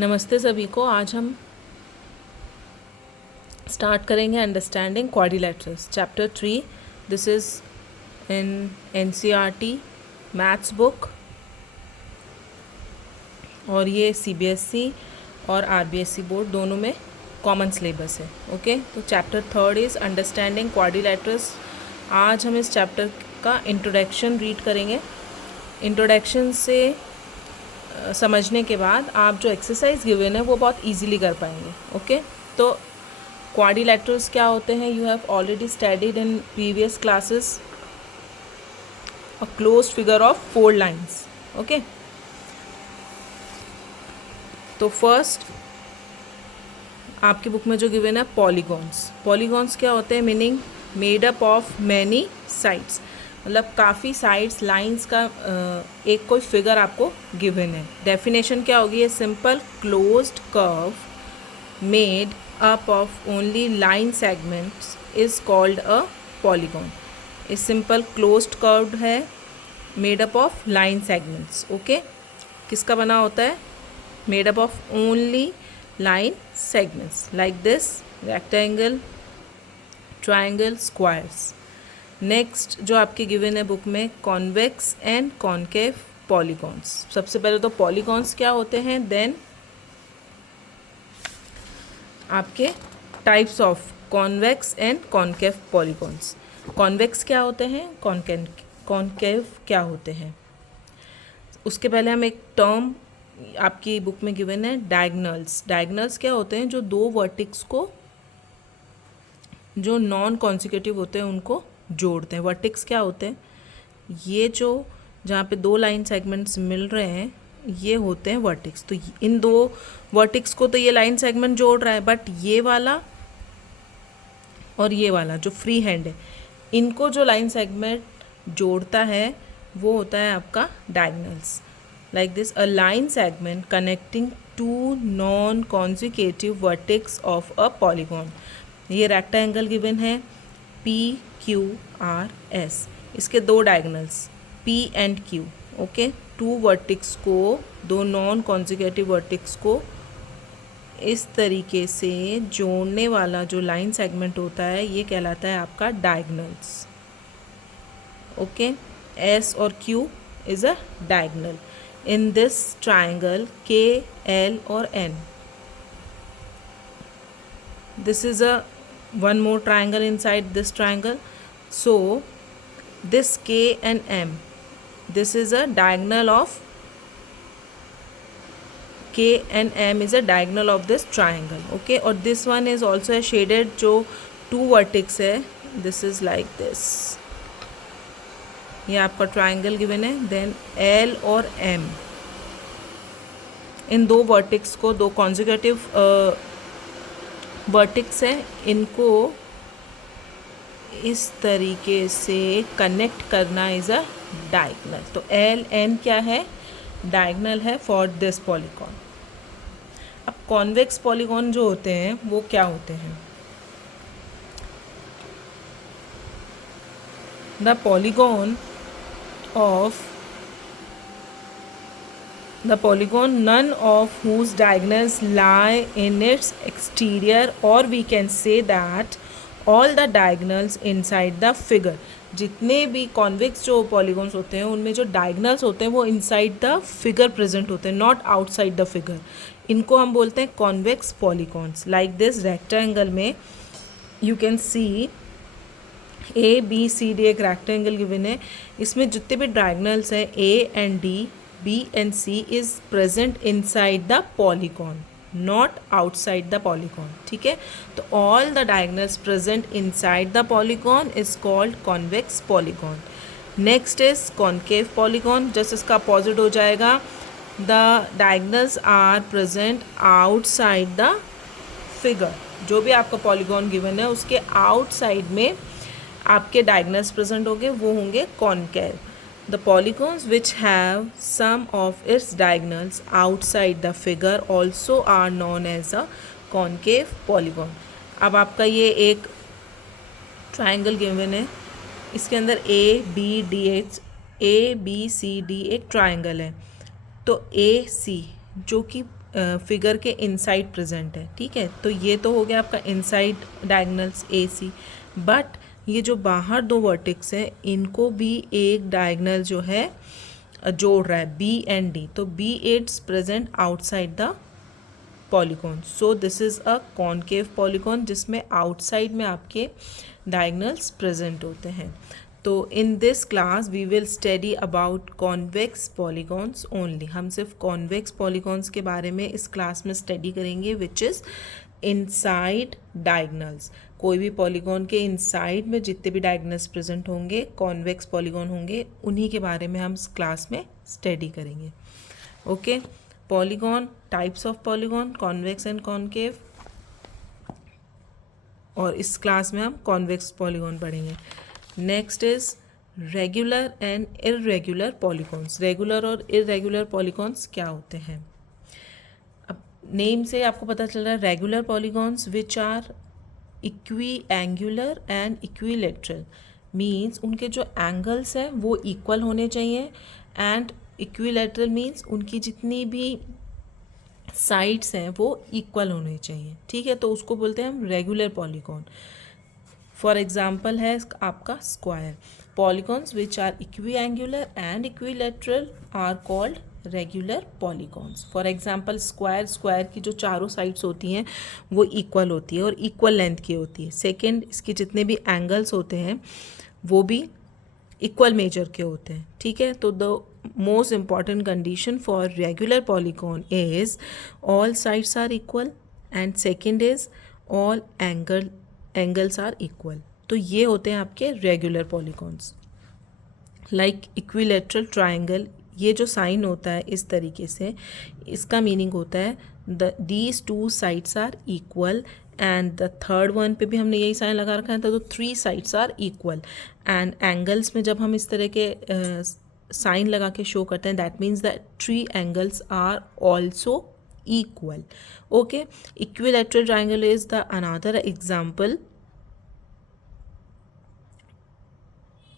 नमस्ते सभी को। आज हम स्टार्ट करेंगे understanding quadrilaterals chapter 3। This is in NCERT maths book और ये सीबीएसई और आरबीएसई बोर्ड दोनों में कॉमन सिलेबस है। ओके, तो चैप्टर 3 इज़ अंडरस्टैंडिंग क्वाड्रिलेटरल्स। आज हम इस चैप्टर का इंट्रोडक्शन रीड करेंगे। इंट्रोडक्शन से समझने के बाद आप जो एक्सरसाइज गिवन है वो बहुत इजीली कर पाएंगे। ओके, तो क्वाड्रिलेटरल्स क्या होते हैं? You have already studied in previous classes a closed figure of 4 lines. Okay, तो फर्स्ट आपकी बुक में जो गिवन है पॉलीगॉन्स। पॉलीगॉन्स क्या होते हैं? Meaning made up of many sides, मतलब काफ़ी साइड्स लाइंस का एक कोई फिगर आपको गिवन है। डेफिनेशन क्या होगी? A simple closed curve made up of only line segments is called a polygon. A simple closed curve है made up of line segments. Okay, किसका बना होता है? Made up of only line segments like this: rectangle, triangle, squares. Next जो आपके given है book में, convex and concave polygons. सबसे पहले तो पॉलीगॉन्स क्या होते हैं, देन आपके types of convex and concave polygons. Convex क्या होते हैं, कॉन्केव क्या होते हैं। उसके पहले हम एक टर्म आपकी बुक में गिवन है, डायगनल्स। डायगनल्स क्या होते हैं? जो दो वर्टिक्स को, जो नॉन कॉन्सिक्यूटिव होते हैं, उनको जोड़ते हैं। वर्टिक्स क्या होते हैं? ये जो जहाँ पे दो लाइन सेगमेंट्स मिल रहे हैं ये होते हैं वर्टिक्स। तो इन दो वर्टिक्स को तो ये लाइन सेगमेंट जोड़ रहा है, बट ये वाला और ये वाला जो फ्री हैंड है, इनको जो लाइन सेगमेंट जोड़ता है वो होता है आपका diagonals. Like this, a line segment connecting two non-consecutive vertex of a polygon. ये रेक्टेंगल गिवन है P Q R S। इसके दो diagonals P and Q। Okay, two vertex को, दो नॉन कॉन्जिक्यूटिव वर्टिक्स को इस तरीके से जोड़ने वाला जो लाइन सेगमेंट होता है ये कहलाता है आपका डायगनल्स। ओके, S और Q is a diagonal in this triangle K, L or N. This is a one more triangle inside this triangle. So this K and M, this is a diagonal of K and M is a diagonal of this triangle. Okay, और this one is also a shaded जो two vertex है, this is like this. ये आपका triangle given है। Then L और M, इन दो vertices को, दो कॉन्जिक्यूटिव वर्टिक्स हैं, इनको इस तरीके से कनेक्ट करना इज़ अ डायगनल। तो एल एन क्या है? डायगनल है फॉर दिस पॉलीगॉन। अब कॉन्वेक्स पॉलीगॉन जो होते हैं वो क्या होते हैं? The polygon of the polygon none of whose diagonals lie in its exterior, or we can say that all the diagonals inside the figure. जितने भी कॉन्वेक्स जो पॉलीगॉन्स होते हैं उनमें जो डायगनल्स होते हैं वो इनसाइड द फिगर प्रेजेंट होते हैं, नॉट आउटसाइड द फिगर। इनको हम बोलते हैं convex polygons. Like this rectangle में you can see A B C D, एक रेक्टेंगल गिवन है, इसमें जितने भी डायगनल्स हैं A and D, B and C is present inside the polygon, not outside the polygon. ठीक है, तो all the diagonals present inside the polygon is called convex polygon. Next is concave polygon, just इसका opposite हो जाएगा। The diagonals are present outside the figure. जो भी आपका polygon given है उसके आउटसाइड में आपके डायगनल्स प्रेजेंट होंगे, वो होंगे concave. The polygons which have some of its diagonals outside the figure also are known as a concave polygon. अब आपका ये एक ट्राइंगल गिवन है, इसके अंदर A B D H, A B C D एक ट्राइंगल है। तो ए सी जो कि फिगर के इनसाइड प्रेजेंट है, ठीक है। तो ये तो हो गया आपका inside diagonals A C, but ये जो बाहर दो वर्टेक्स है इनको भी एक डायगनल जो है जोड़ रहा है, बी एंड डी, तो B it's present outside the polygon, so this is a concave polygon जिसमें आउटसाइड में आपके डायगनल्स प्रेजेंट होते हैं। तो in this class we will study about convex polygons only, हम सिर्फ कॉन्वेक्स पॉलीगॉन्स के बारे में इस क्लास में स्टडी करेंगे, विच इज़ इनसाइड डायगनल्स। कोई भी पॉलीगॉन के इनसाइड में जितने भी डायगनल्स प्रेजेंट होंगे कॉन्वेक्स पॉलीगॉन होंगे, उन्हीं के बारे में हम इस क्लास में स्टडी करेंगे। Okay, polygon, types of polygon, convex and concave, और इस क्लास में हम कॉन्वेक्स पॉलीगॉन पढ़ेंगे। Next is regular and irregular polygons. Regular और इर्रेगुलर पॉलीगॉन्स क्या होते हैं? अब नेम से आपको पता चल रहा है, regular polygons which are equiangular and equilateral, means उनके जो एंगल्स हैं वो इक्वल होने चाहिए, एंड इक्विलेटरल मीन्स उनकी जितनी भी साइड्स हैं वो इक्वल होने चाहिए, ठीक है। तो उसको बोलते हैं हम रेगुलर पॉलीगॉन। फॉर एग्जाम्पल है आपका square. Polygons which are equiangular and equilateral are called regular polygons. For example square, square की जो चारों साइड्स होती हैं वो इक्वल होती है और इक्वल लेंथ की होती है। सेकेंड, इसके जितने भी एंगल्स होते हैं वो भी इक्वल मेजर के होते हैं, ठीक है। तो the most important condition for regular polygon is all sides are equal, and second is all angles are equal. तो ये होते हैं आपके regular polygons. Like equilateral triangle, ये जो साइन होता है इस तरीके से, इसका मीनिंग होता है these two sides are equal, and the third one पे भी हमने यही साइन लगा रखा है, तो three sides are equal. And angles में जब हम इस तरह के साइन लगा के शो करते हैं, that means that three angles are also equal. Okay, equilateral triangle is the another example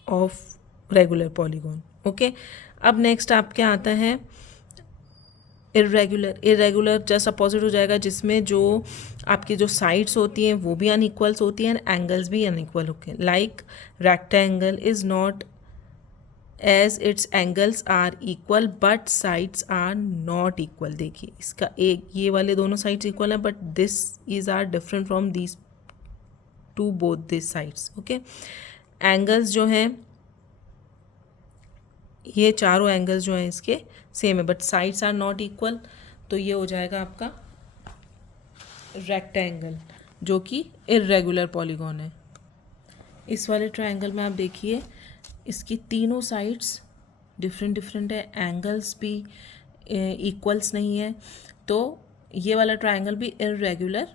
of regular polygon. Okay, अब नेक्स्ट आपके आता है इर्रेगुलर। इर्रेगुलर जस्ट अपोजिट हो जाएगा, जिसमें जो आपकी जो साइड्स होती हैं वो भी अनइक्वल्स होती हैं, एंगल्स भी अनइक्वल होते हैं। Like rectangle is not as its angles are equal but sides are not equal. देखिए इसका एक, ये वाले दोनों साइड्स इक्वल हैं but this is are different from this two both this sides. Okay, angles जो हैं ये चारों एंगल्स जो हैं इसके सेम है but sides are not equal, तो ये हो जाएगा आपका रेक्टेंगल जो कि इर्रेगुलर पॉलीगॉन है। इस वाले ट्रायंगल में आप देखिए इसकी तीनों साइड्स डिफरेंट डिफरेंट है, एंगल्स भी इक्वल्स नहीं है, तो ये वाला ट्रायंगल भी इर्रेगुलर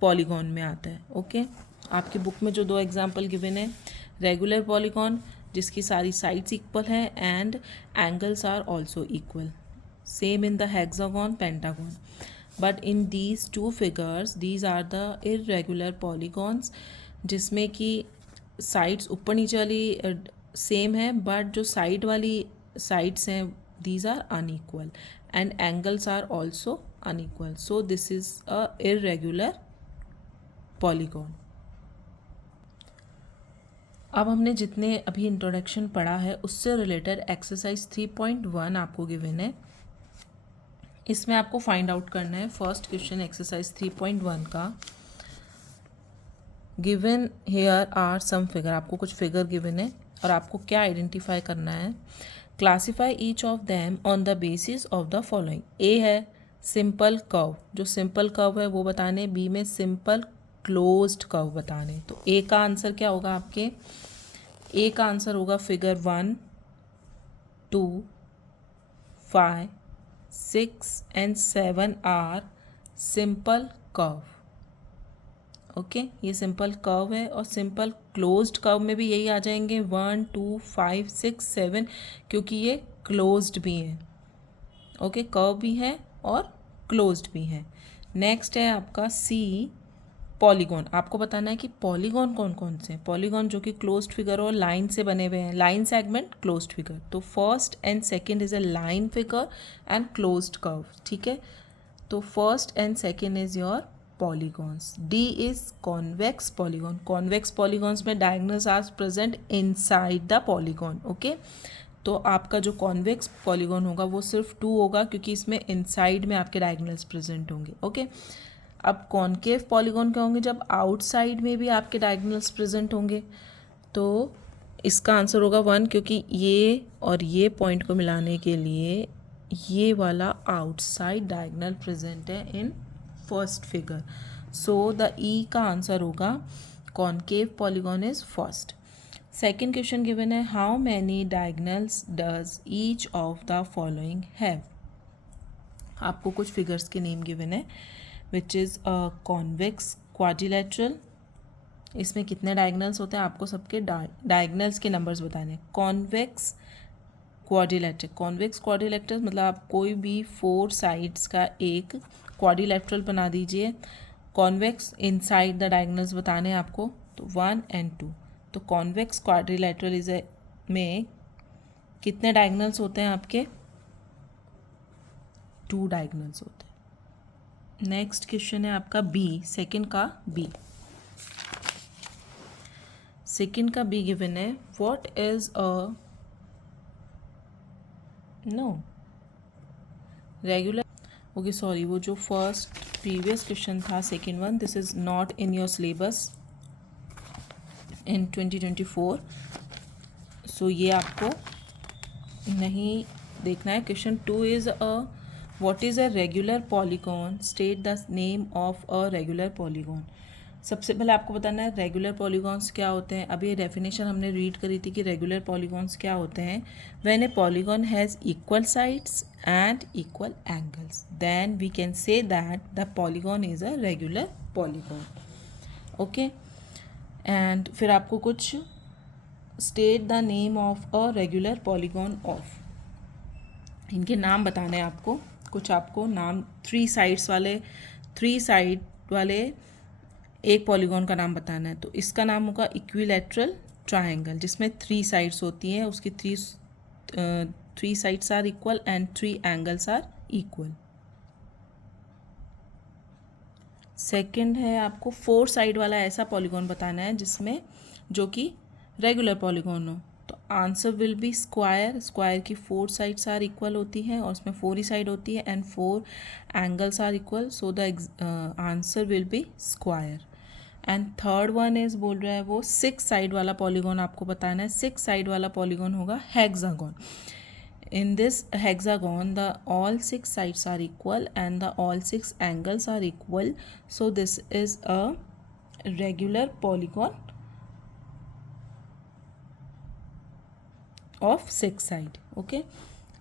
पॉलीगॉन में आता है। ओके, आपकी बुक में जो दो एग्जांपल गिवन है, रेगुलर पॉलीगॉन जिसकी सारी साइड्स इक्वल है and angles are also equal, same in the hexagon, pentagon, but in these two figures these are the irregular polygons जिसमें कि साइड्स ऊपर नीचे वाली सेम है बट जो साइड वाली साइड्स हैं these are unequal and angles are also unequal, so this is a irregular polygon. अब हमने जितने अभी इंट्रोडक्शन पढ़ा है उससे रिलेटेड एक्सरसाइज 3.1 आपको गिवन है, इसमें आपको फाइंड आउट करना है फर्स्ट क्वेश्चन एक्सरसाइज 3.1 का। Given here are some figure, आपको कुछ फिगर गिवन है और आपको क्या आइडेंटिफाई करना है। Classify each of them on the basis of the following. A है सिंपल कर्व, जो सिंपल कर्व है वो बताने, बी में सिंपल क्लोज्ड कर्व बताने। तो ए का आंसर क्या होगा आपके, ए का आंसर होगा figure 1, 2, 5, 6 and 7 are simple curve. Okay, ये सिंपल कर्व है और सिंपल क्लोज्ड कर्व में भी यही आ जाएंगे 1, 2, 5, 6, 7, क्योंकि ये क्लोज्ड भी है। ओके, कर्व भी है और क्लोज्ड भी है। नेक्स्ट है आपका सी पॉलीगॉन। आपको बताना है कि पॉलीगॉन कौन कौन से हैं। पॉलीगॉन जो कि क्लोज्ड फिगर और लाइन से बने हुए हैं, लाइन सेगमेंट क्लोज्ड फिगर। तो first and second is a line figure and closed curve, ठीक है। तो first and second is your polygons. D is convex polygon. Convex polygons में diagonals are present inside the polygon. Okay, तो आपका जो convex polygon होगा वो सिर्फ 2 होगा क्योंकि इसमें इनसाइड में आपके डायगोनल्स प्रेजेंट होंगे. ओके, अब कॉनकेव पॉलीगॉन क्या होंगे? जब आउटसाइड में भी आपके डायगोनल्स प्रेजेंट होंगे. तो इसका आंसर होगा 1, क्योंकि ये और ये पॉइंट को मिलाने के लिए ये वाला आउटसाइड डायगोनल प्रेजेंट है in first figure. So the E का आंसर होगा concave polygon is first. Second question given है, how many diagonals does each of the following have. आपको कुछ फिगर्स के नेम गिवन है, विच इज़ कॉन्वेक्स क्वाड्रिलेटरल. इसमें कितने डायगोनल्स होते हैं आपको सबके डायगोनल्स के नंबर्स बताने. Convex quadrilateral. कॉन्वेक्स क्वाड्रिलेटरल मतलब आप कोई भी 4 साइड्स का एक क्वाड्रिलेटरल बना दीजिए. कॉन्वेक्स इनसाइड द डायगोनल्स बताने हैं आपको, तो 1 and 2. तो कॉन्वेक्स क्वाड्रिलेटरल इज में कितने डायगोनल्स होते हैं आपके? 2 डायगोनल्स होते हैं. नेक्स्ट क्वेश्चन है आपका बी, सेकंड का बी. सेकंड का बी गिवन है, what is a no regular. Okay sorry, वो जो फर्स्ट प्रीवियस क्वेश्चन था second one, this is not in your syllabus in 2024. So ये आपको नहीं देखना है. Question 2 is what is a regular polygon, state the name of a regular polygon. सबसे पहले आपको बताना है रेगुलर पॉलीगॉन्स क्या होते हैं. अभी ये डेफिनेशन हमने रीड करी थी कि रेगुलर पॉलीगॉन्स क्या होते हैं. When a polygon has equal sides and equal angles, then we can say that the polygon is a regular polygon. Okay, and फिर आपको कुछ state the name of a regular polygon of, इनके नाम बताने हैं आपको. कुछ आपको नाम 3 साइड वाले एक पॉलीगॉन का नाम बताना है. तो इसका नाम होगा इक्विलैटरल ट्रायंगल, जिसमें 3 साइड्स होती हैं. उसकी 3 sides are equal and 3 angles are equal. Second है आपको 4 साइड वाला ऐसा पॉलीगॉन बताना है जिसमें जो कि रेगुलर पॉलीगॉन हो. तो answer will be square. Square की 4 साइड्स आर इक्वल होती हैं और उसमें 4 ही साइड होती है and 4 angles are equal. So the answer will be square. And third one is बोल रहा है वो 6 साइड वाला पॉलीगॉन आपको बताना है. 6 साइड वाला पॉलीगॉन होगा hexagon. In this hexagon, the all 6 sides are equal and the all 6 angles are equal. So this is a regular polygon of 6 side. Okay.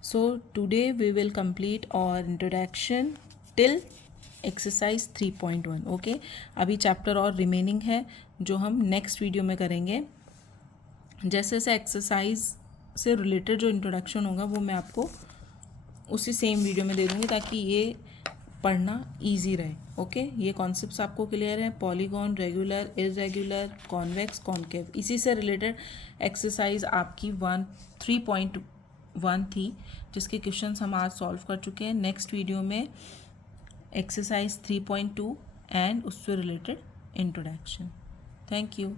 So today we will complete our introduction till exercise 3.1. Okay. अभी chapter और remaining है जो हम next video में करेंगे. जैसे जैसे exercise से रिलेटेड जो इंट्रोडक्शन होगा वो मैं आपको उसी सेम वीडियो में दे दूँगी ताकि ये पढ़ना इजी रहे. ओके, ये कॉन्सेप्ट्स आपको क्लियर है. Polygon, regular, irregular, convex, concave, इसी से रिलेटेड एक्सरसाइज आपकी 3.1 थी जिसके क्वेश्चंस हम आज सॉल्व कर चुके हैं. नेक्स्ट वीडियो में एक्सरसाइज 3.2 एंड उससे रिलेटेड इंट्रोडक्शन. Thank you.